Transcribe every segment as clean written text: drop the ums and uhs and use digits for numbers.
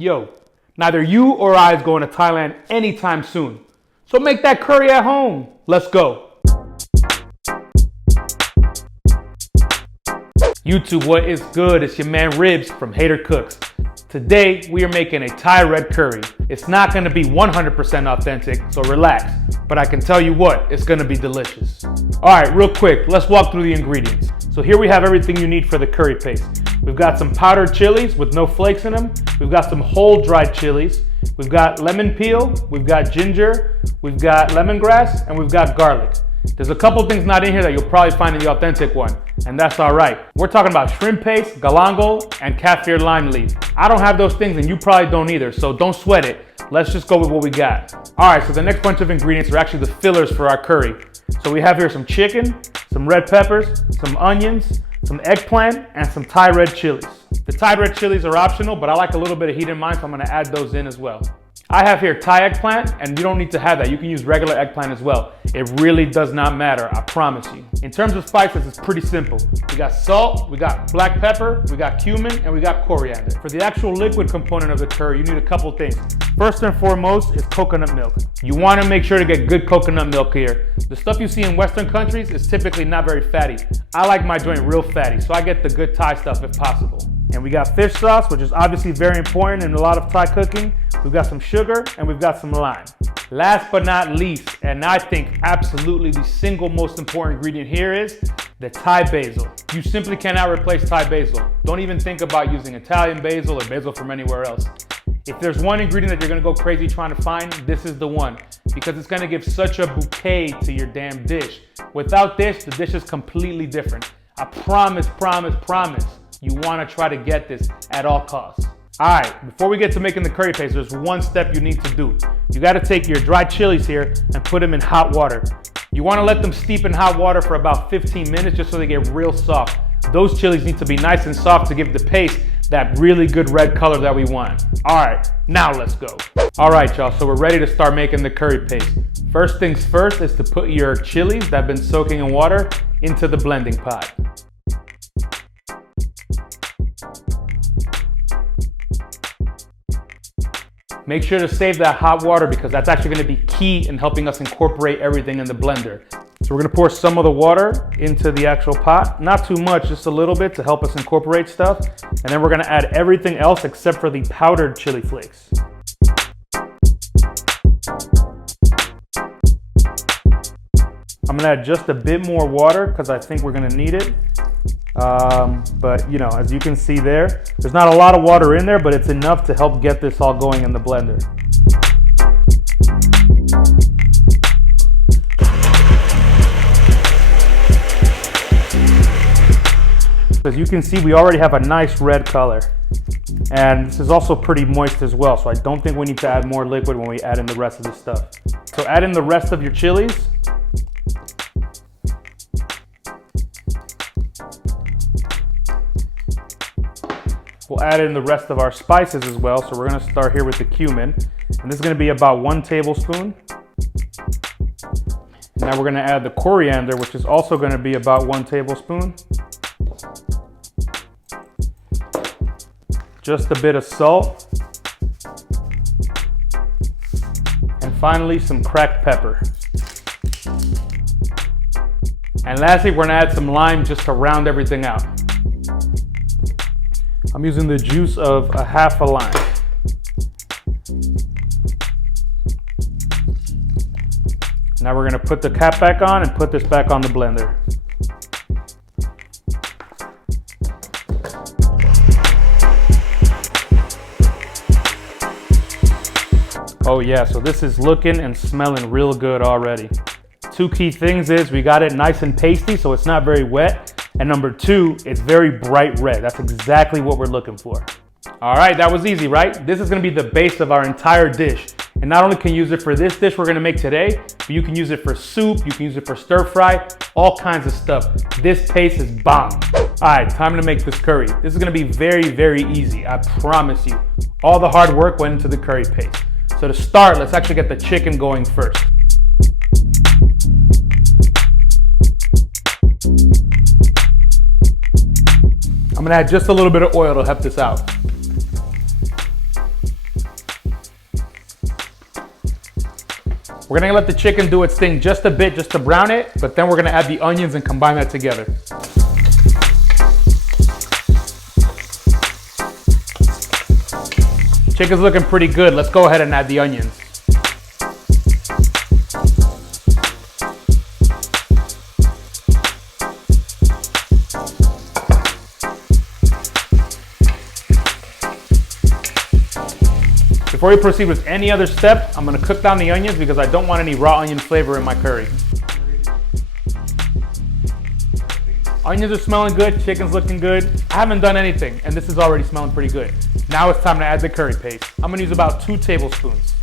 Yo, neither you or I is going to Thailand anytime soon. So make that curry at home. Let's go. YouTube, what is good? It's your man Ribs from Hater Cooks. Today, we are making a Thai red curry. It's not gonna be 100% authentic, so relax. But I can tell you what, it's gonna be delicious. All right, real quick, let's walk through the ingredients. So here we have everything you need for the curry paste. We've got some powdered chilies with no flakes in them. We've got some whole dried chilies. We've got lemon peel, we've got ginger, we've got lemongrass, and we've got garlic. There's a couple things not in here that you'll probably find in the authentic one, and that's all right. We're talking about shrimp paste, galangal, and kaffir lime leaf. I don't have those things, and you probably don't either, so don't sweat it. Let's just go with what we got. All right, so the next bunch of ingredients are actually the fillers for our curry. So we have here some chicken, some red peppers, some onions, some eggplant, and some Thai red chilies. The Thai red chilies are optional, but I like a little bit of heat in mine, so I'm gonna add those in as well. I have here Thai eggplant, and you don't need to have that. You can use regular eggplant as well. It really does not matter, I promise you. In terms of spices, it's pretty simple. We got salt, we got black pepper, we got cumin, and we got coriander. For the actual liquid component of the curry, you need a couple things. First and foremost is coconut milk. You wanna make sure to get good coconut milk here. The stuff you see in Western countries is typically not very fatty. I like my joint real fatty, so I get the good Thai stuff if possible. And we got fish sauce, which is obviously very important in a lot of Thai cooking. We've got some sugar and we've got some lime. Last but not least, and I think absolutely the single most important ingredient here is the Thai basil. You simply cannot replace Thai basil. Don't even think about using Italian basil or basil from anywhere else. If there's one ingredient that you're gonna go crazy trying to find, this is the one, because it's gonna give such a bouquet to your damn dish. Without this, the dish is completely different. I promise. You wanna try to get this at all costs. All right, before we get to making the curry paste, there's one step you need to do. You gotta take your dried chilies here and put them in hot water. You wanna let them steep in hot water for about 15 minutes just so they get real soft. Those chilies need to be nice and soft to give the paste that really good red color that we want. All right, now let's go. All right, y'all, so we're ready to start making the curry paste. First things first is to put your chilies that have been soaking in water into the blending pot. Make sure to save that hot water because that's actually gonna be key in helping us incorporate everything in the blender. So we're gonna pour some of the water into the actual pot. Not too much, just a little bit to help us incorporate stuff. And then we're gonna add everything else except for the powdered chili flakes. I'm gonna add just a bit more water because I think we're gonna need it. But you know, as you can see there's not a lot of water in there, but it's enough to help get this all going in the blender. As you can see, we already have a nice red color. And this is also pretty moist as well, so I don't think we need to add more liquid when we add in the rest of the stuff. So add in the rest of your chilies. We'll add in the rest of our spices as well. So we're gonna start here with the cumin. And this is gonna be about 1 tablespoon. And now we're gonna add the coriander, which is also gonna be about 1 tablespoon. Just a bit of salt. And finally, some cracked pepper. And lastly, we're gonna add some lime just to round everything out. I'm using the juice of a half a lime. Now we're gonna put the cap back on and put this back on the blender. Oh yeah, so this is looking and smelling real good already. 2 key things is we got it nice and pasty so it's not very wet. And number 2, it's very bright red. That's exactly what we're looking for. All right, that was easy, right? This is gonna be the base of our entire dish. And not only can you use it for this dish we're gonna make today, but you can use it for soup, you can use it for stir fry, all kinds of stuff. This paste is bomb. All right, time to make this curry. This is gonna be very easy, I promise you. All the hard work went into the curry paste. So to start, let's actually get the chicken going first. I'm gonna add just a little bit of oil to help this out. We're gonna let the chicken do its thing just a bit, just to brown it, but then we're gonna add the onions and combine that together. Chicken's looking pretty good. Let's go ahead and add the onions. Before we proceed with any other step, I'm gonna cook down the onions because I don't want any raw onion flavor in my curry. Onions are smelling good, chicken's looking good. I haven't done anything, and this is already smelling pretty good. Now it's time to add the curry paste. I'm gonna use about 2 tablespoons.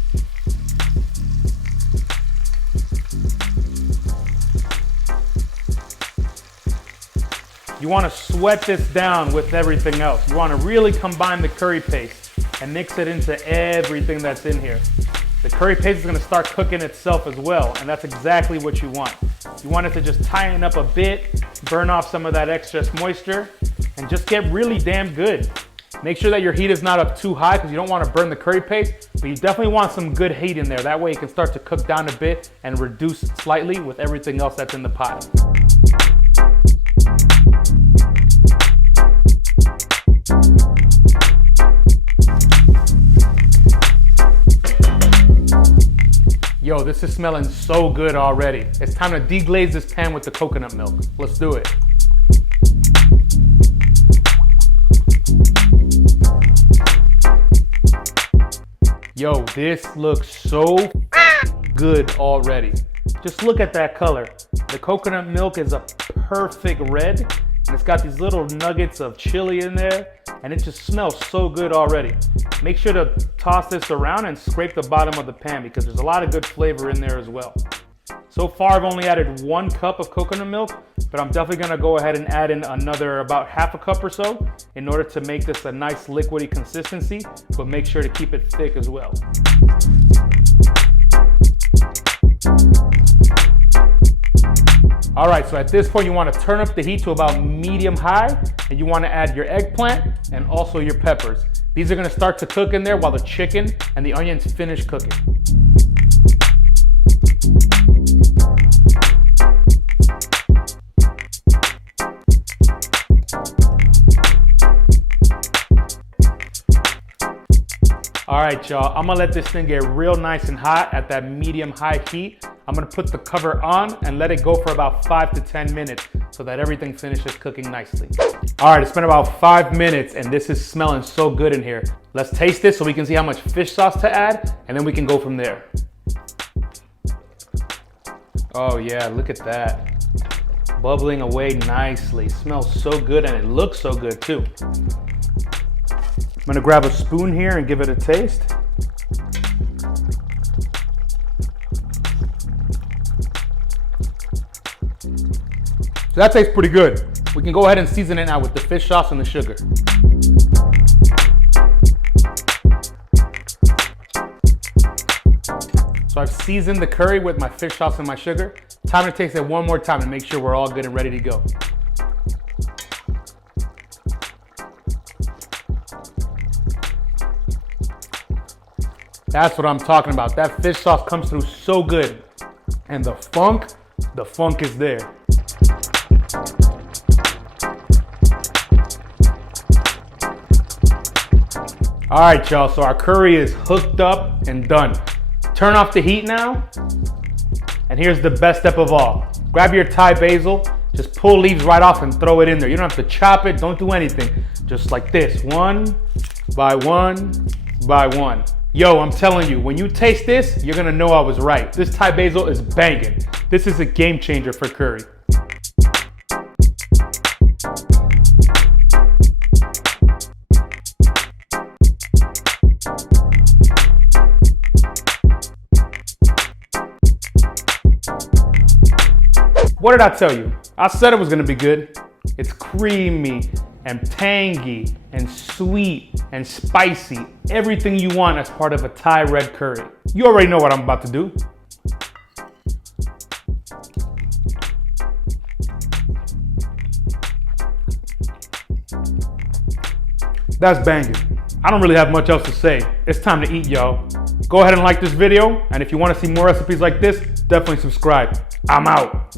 You wanna sweat this down with everything else. You wanna really combine the curry paste and mix it into everything that's in here. The curry paste is gonna start cooking itself as well, and that's exactly what you want. You want it to just tighten up a bit, burn off some of that excess moisture, and just get really damn good. Make sure that your heat is not up too high because you don't want to burn the curry paste, but you definitely want some good heat in there. That way it can start to cook down a bit and reduce slightly with everything else that's in the pot. Yo, this is smelling so good already. It's time to deglaze this pan with the coconut milk. Let's do it. Yo, this looks so good already. Just look at that color. The coconut milk is a perfect red, and it's got these little nuggets of chili in there, and it just smells so good already. Make sure to toss this around and scrape the bottom of the pan because there's a lot of good flavor in there as well. So far, I've only added 1 cup of coconut milk, but I'm definitely gonna go ahead and add in another about half a cup or so in order to make this a nice liquidy consistency, but make sure to keep it thick as well. All right, so at this point, you wanna turn up the heat to about medium high, and you wanna add your eggplant and also your peppers. These are gonna start to cook in there while the chicken and the onions finish cooking. All right, y'all, I'm gonna let this thing get real nice and hot at that medium high heat. I'm gonna put the cover on and let it go for about 5 to 10 minutes so that everything finishes cooking nicely. All right, it's been about 5 minutes and this is smelling so good in here. Let's taste this so we can see how much fish sauce to add, and then we can go from there. Oh yeah, look at that. Bubbling away nicely. Smells so good and it looks so good too. I'm gonna grab a spoon here and give it a taste. So that tastes pretty good. We can go ahead and season it now with the fish sauce and the sugar. So I've seasoned the curry with my fish sauce and my sugar. Time to taste it one more time and make sure we're all good and ready to go. That's what I'm talking about. That fish sauce comes through so good. And the funk is there. All right, y'all, so our curry is hooked up and done. Turn off the heat now. And here's the best step of all. Grab your Thai basil, just pull leaves right off and throw it in there. You don't have to chop it, don't do anything. Just like this, one by one by one. Yo, I'm telling you, when you taste this, you're gonna know I was right. This Thai basil is banging. This is a game changer for curry. What did I tell you? I said it was gonna be good. It's creamy and tangy and sweet and spicy. Everything you want as part of a Thai red curry. You already know what I'm about to do. That's banging. I don't really have much else to say. It's time to eat, y'all. Go ahead and like this video, and if you want to see more recipes like this, definitely subscribe. I'm out.